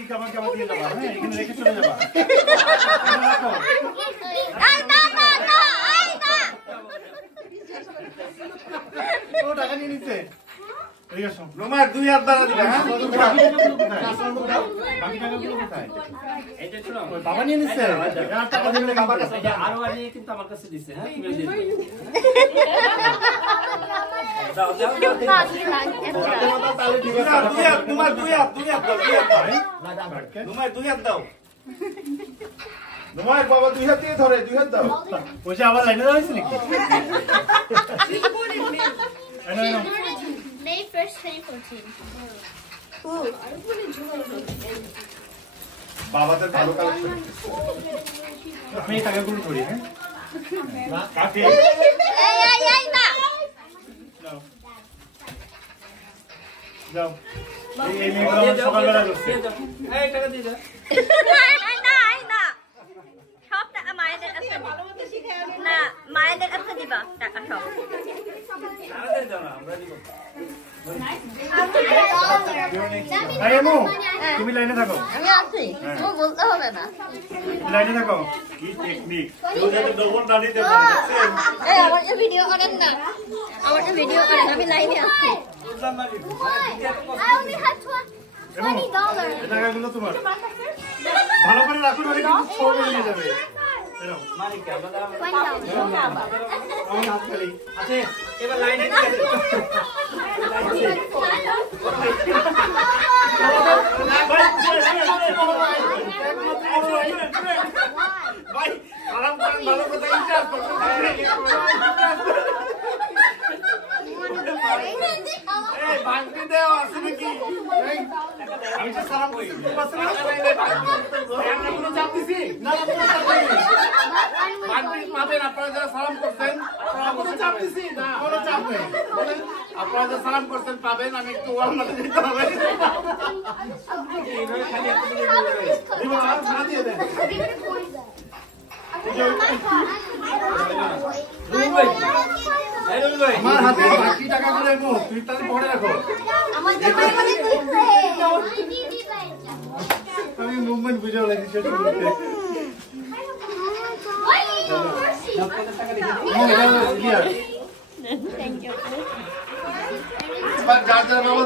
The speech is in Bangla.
কি কেমন কেমন দিয়ে যাবা হ্যাঁ এখানে রেখে চলে যাবা ও টাকা নিয়ে নিচ্ছে ঠিক আছে রোমার 2 হাত দ্বারা দিবে হ্যাঁ বাকি টাকাগুলো কোথায় এটা ছিল বাবা নিয়ে নিচ্ছে আর টাকা দিলে বাবার কাছে আরো আনি কিন্তু আমার কাছে দিছে হ্যাঁ তুমি দিবে দাও তাহলে ঠিক আছে তোমার 2 হাত রোমার 2 হাত দাও রোমার বাবা 2 হাত দিয়ে ধরে 2 হাত দাও ওইটা আবার লাইনে দাঁড়াইছে নাকি May 1st, 2014. বাবাদের ভালো কালেকশন আমি এই টাকাগুলো ধরি হ্যাঁ কাকে যাও এই মেয়েগুলো সকালবেলা করছে এই টাকা দিয়ে দাও সব টাকা মায়েদের কাছে না মায়েদের কাছে দিবা টাকা সব আমাদের দাও না আমরা দিব এই এমু তুমি লাইনে থাকো আমি আছি তুমি বলতে হবে না লাইনে থাকো কি টেকনিক কেউ যাতে ডবল না দিতে পারে দেখছেন এই আমার যে ভিডিও করেন না আমার যে ভিডিও করেন আমি লাইনে আছি বুঝলাম না কিন্তু I only had $20. এই টাকাগুলো তোমার ভালো করে রাখো নাহলে কিন্তু ছোট হয়ে যাবে এরকম মালিক আমাদের $20. আমার হাত খালি আছে এবার লাইনে দিয়ে ভাই আরাম করেন ভালো কথা ইন্টার করতে এই বান্টি দেও আছে নাকি আমি তো সালাম করি আমরা কোনো চাপ দিছি না না কোনো চাপ দিই বান্টি পাবেন আপনারা যারা সালাম করছেন কোনো চাপ দিছি না কোনো চাপ নেই আপনারা যারা সালাম করছেন পাবেন আমি একটু ওয়াল মারতে দিতে হবে এইভাবে খালি একটা করে দিব না না দিয়ে দেন আমার হাতে বাকি টাকাগুলো এমন তুই তাহলে পড়ে রাখো আমি মুভমেন্ট বুঝাও লাগি সেটা বলতে Thank you. বাট যার যার বাবা